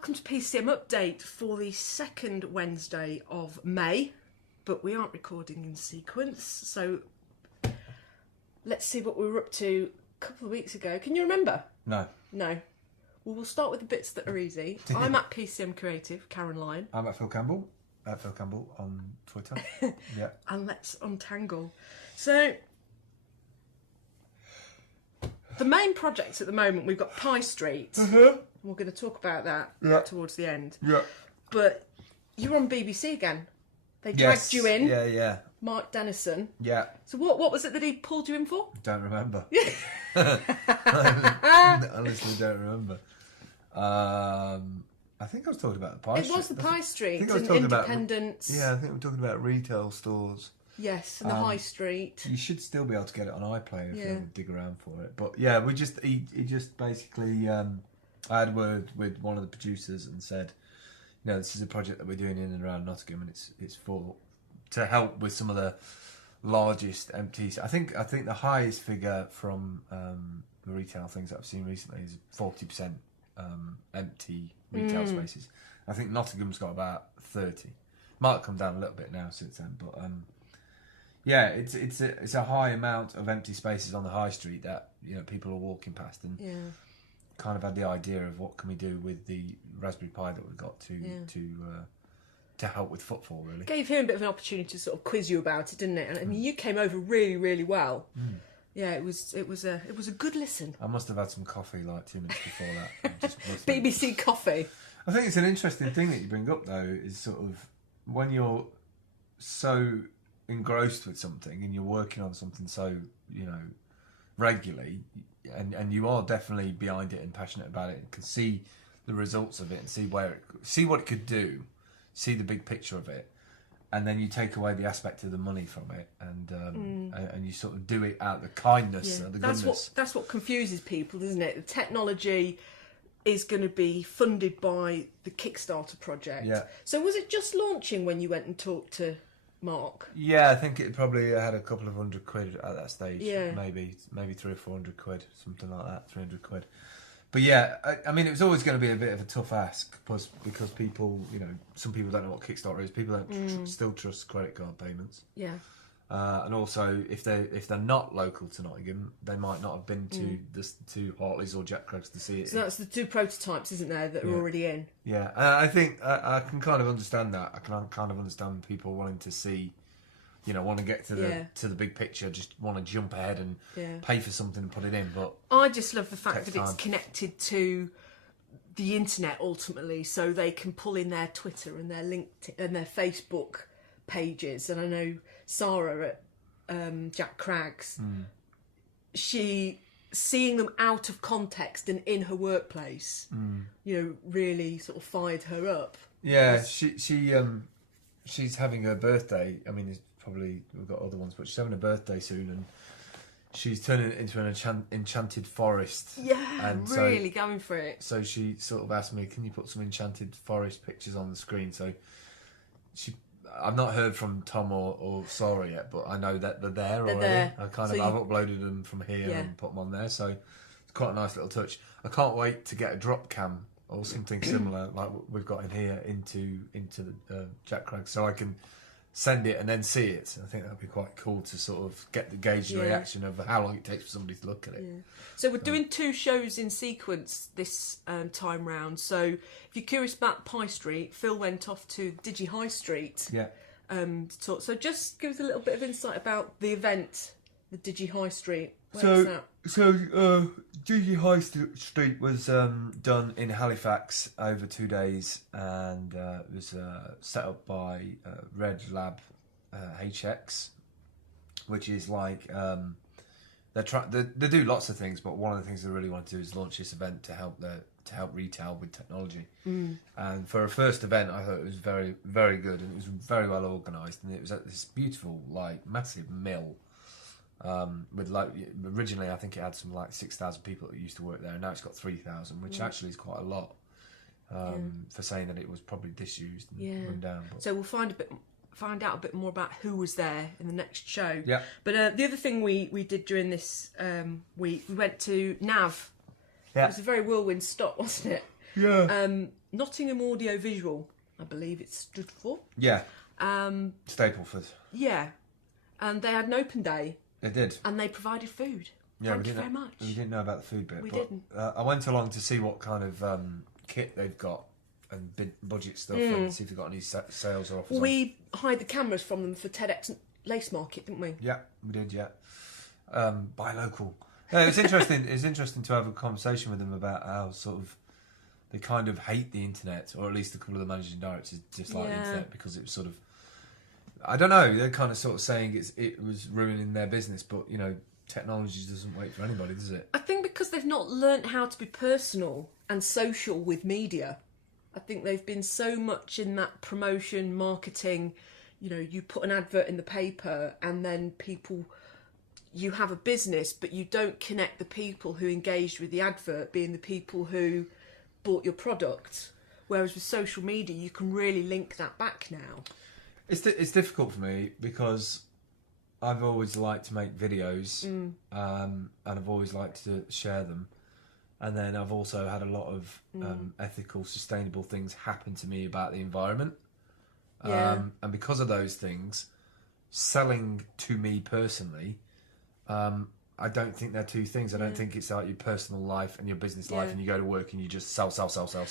welcome to PCM Update for the second Wednesday of May, but we aren't recording in sequence, so let's see what we were up to a couple of weeks ago. Can you remember? No. No. Well, we'll start with the bits that are easy. I'm at PCM Creative, Karen Lyon. I'm at Phil Campbell on Twitter. Yeah. And let's untangle. So, the main projects at the moment, we've got Pie Street. We're going to talk about that towards the end. Yeah. But you're on BBC again. They dragged you in. Yeah. Mark Dennison. Yeah. So what was it that he pulled you in for? Don't remember. Honestly, don't remember. I think I was talking about the Pie Street. It was the Pie Street. I think I was and talking Independence. I think we're talking about retail stores. Yes, and the High Street. You should still be able to get it on iPlayer if you dig around for it. But yeah, he just basically I had a word with one of the producers and said, you know, this is a project that we're doing in and around Nottingham, and it's to help with some of the largest empties. I think the highest figure from the retail things that I've seen recently is 40% empty retail spaces. I think Nottingham's got about 30. Might come down a little bit now since then, but yeah, it's a high amount of empty spaces on the high street that, you know, people are walking past, and kind of had the idea of what can we do with the Raspberry Pi that we've got to help with footfall, really. Gave him a bit of an opportunity to sort of quiz you about it, didn't it? And I mean, you came over really, really well. Yeah, it was a good listen. I must have had some coffee like 2 minutes before that. Just BBC coffee. I think it's an interesting thing that you bring up, though, is sort of when you're so engrossed with something and you're working on something so, you know, regularly, and you are definitely behind it and passionate about it and can see the results of it and see what it could do, see the big picture of it, and then you take away the aspect of the money from it, and you sort of do it out of the kindness, the goodness. That's what confuses people, isn't it? The technology is going to be funded by the Kickstarter project. Yeah. So was it just launching when you went and talked to Mark? Yeah, I think it probably had a couple of £100 at that stage. Yeah. Maybe 300 or 400 quid, something like that, 300 quid. But yeah, I mean, it was always going to be a bit of a tough ask because people, you know, some people don't know what Kickstarter is. People don't still trust credit card payments. Yeah. And also, if they're not local to Nottingham, they might not have been to Hartley's or Jack Craig's to see it. So that's the two prototypes, isn't there, that are already in? Yeah, I think I can kind of understand that. I can kind of understand people wanting to see, you know, want to get to the big picture, just want to jump ahead and pay for something and put it in. But I just love the fact that it's connected to the internet ultimately, so they can pull in their Twitter and their LinkedIn and their Facebook pages. And I know Sarah at Jack Craig's, she seeing them out of context and in her workplace, you know, really sort of fired her up. Yeah, she's having her birthday. I mean, we've got other ones, but she's having a birthday soon, and she's turning it into an Enchanted Forest. Yeah, and really going for it. So she sort of asked me, can you put some Enchanted Forest pictures on the screen? So I've not heard from Tom or Sarah yet, but I know that they're there already. I've uploaded them from here and put them on there, so it's quite a nice little touch. I can't wait to get a drop cam or something similar like we've got in here into the Jack Craig, so I can send it and then see it. I think that'd be quite cool to sort of gauge the reaction of how long it takes for somebody to look at it. Yeah. So we're doing 2 shows in sequence this time round. So if you're curious about Pie Street, Phil went off to Digi High Street. Yeah. To talk. So just give us a little bit of insight about the event, the Digi High Street. So Digi High Street was done in Halifax over 2 days, and it was set up by Red Lab HX, which is like they do lots of things, but one of the things they really want to do is launch this event to help retail with technology. And for a first event, I thought it was very, very good, and it was very well organised, and it was at this beautiful, like, massive mill. With like originally, I think it had some like 6,000 people that used to work there, and now it's got 3,000, which actually is quite a lot for saying that it was probably disused and run down. But. So we'll find out a bit more about who was there in the next show. Yeah. But the other thing we did during this week, we went to Nav. Yeah. It was a very whirlwind stop, wasn't it? Yeah. Nottingham Audio Visual, I believe it stood for. Yeah. Stapleford. Yeah. And they had an open day. They did. And they provided food. Yeah, Thank you very much. We didn't know about the food bit. We didn't. I went along to see what kind of kit they've got and budget stuff and see if they've got any sales or offers. We hired the cameras from them for TEDx Lace Market, didn't we? Yeah, we did, yeah. Buy local. Yeah, it's interesting. It's interesting to have a conversation with them about how sort of they kind of hate the internet, or at least a couple of the managing directors dislike the internet because it was sort of, I don't know, they're kind of sort of saying it was ruining their business, but you know, technology doesn't wait for anybody, does it? I think because they've not learnt how to be personal and social with media. I think they've been so much in that promotion, marketing, you know, you put an advert in the paper and then people, you have a business, but you don't connect the people who engaged with the advert being the people who bought your product. Whereas with social media, you can really link that back now. It's difficult for me because I've always liked to make videos and I've always liked to share them. And then I've also had a lot of ethical, sustainable things happen to me about the environment. And because of those things, selling to me personally, I don't think they're two things. I don't think it's like your personal life and your business life and you go to work and you just sell.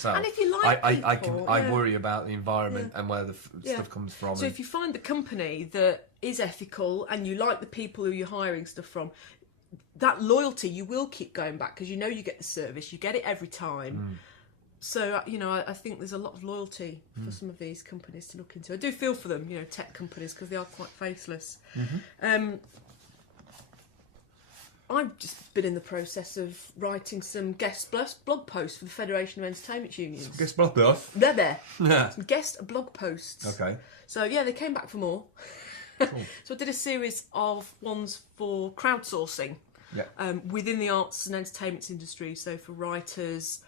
And if you like I worry about the environment and where the stuff comes from. So if you find the company that is ethical and you like the people who you're hiring stuff from, that loyalty, you will keep going back because you know you get the service, you get it every time. So, you know, I think there's a lot of loyalty for some of these companies to look into. I do feel for them, you know, tech companies, because they are quite faceless. I've just been in the process of writing some guest blog posts for the Federation of Entertainment Unions. Some guest blog posts? They're there. Yeah. Some guest blog posts. Okay. So, yeah, they came back for more. Cool. So I did a series of ones for crowdsourcing within the arts and entertainment industry. So for writers,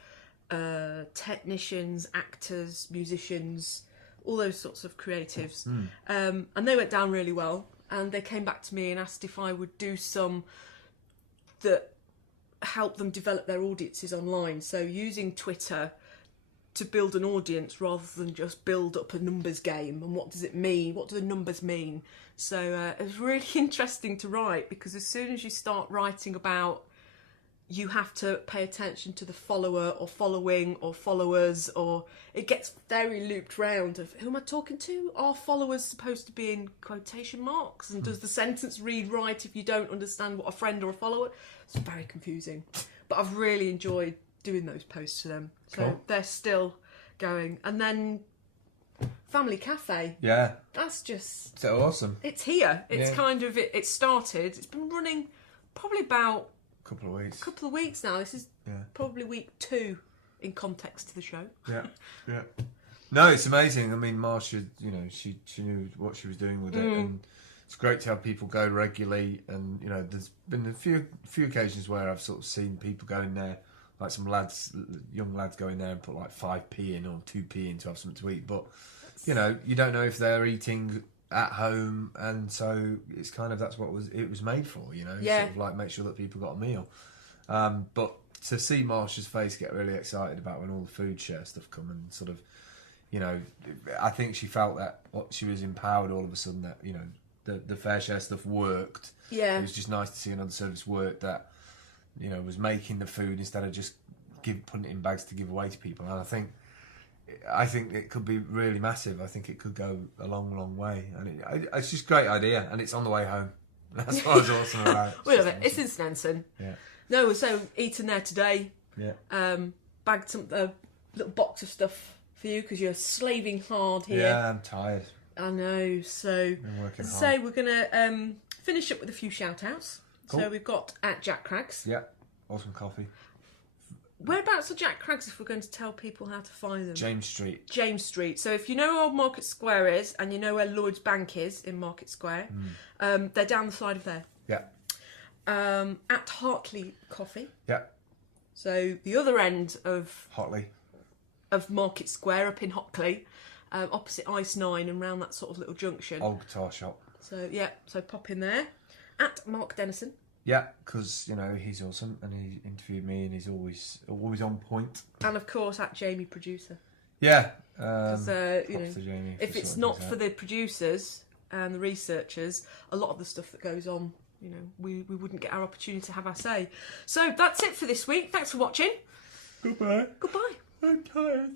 technicians, actors, musicians, all those sorts of creatives. And they went down really well. And they came back to me and asked if I would do some that help them develop their audiences online. So using Twitter to build an audience rather than just build up a numbers game. And what does it mean? What do the numbers mean? So it was really interesting to write, because as soon as you start writing about, you have to pay attention to the follower or following or followers, or it gets very looped round of who am I talking to? Are followers supposed to be in quotation marks? And does the sentence read right if you don't understand what a friend or a follower? It's very confusing. But I've really enjoyed doing those posts to them. So they're still going. And then Family Cafe. Yeah. That's just... so awesome. It's here. It's kind of... It started. It's been running probably about... couple of weeks now. This is probably week 2 in context to the show. Yeah. No, it's amazing. I mean, Marsha, you know, she knew what she was doing with it, and it's great to have people go regularly. And you know, there's been a few occasions where I've sort of seen people go in there, like some lads, young lads, go in there and put like 5p in or 2p in to have something to eat. But you know, you don't know if they're eating at home, and so it's kind of, that's what it was made for, you know, sort of like make sure that people got a meal. But to see Marsha's face get really excited about when all the food share stuff come, and sort of, you know, I think she felt that she was empowered all of a sudden, that, you know, the fair share stuff worked. It was just nice to see another service work that, you know, was making the food instead of just putting it in bags to give away to people. And I think it could be really massive. I think it could go a long, long way. And it's just a great idea. And it's on the way home. That's what I was awesome about it. We love it. It's in Snanson. Yeah. No, we're so eating there today. Yeah. Bagged a little box of stuff for you because you're slaving hard here. Yeah, I'm tired. I know. So, we're going to finish up with a few shout-outs. Cool. So we've got at Jack Craggs. Yeah. Awesome coffee. Whereabouts are Jack Craggs if we're going to tell people how to find them? James Street. James Street. So if you know where Old Market Square is, and you know where Lloyd's Bank is in Market Square, they're down the side of there. Yeah. At Hartley Coffee. Yeah. So the other end of Hotley. Of Market Square, up in Hockley, opposite Ice 9 and round that sort of little junction. Old guitar shop. So so pop in there. At Mark Dennison. Yeah, because, you know, he's awesome and he interviewed me and he's always on point. And of course at Jamie Producer. Yeah. Because you know, props to Jamie if for it's sorting not this for out. the producers and the researchers, a lot of the stuff that goes on, you know, we wouldn't get our opportunity to have our say. So that's it for this week. Thanks for watching. Goodbye. Goodbye. I'm tired.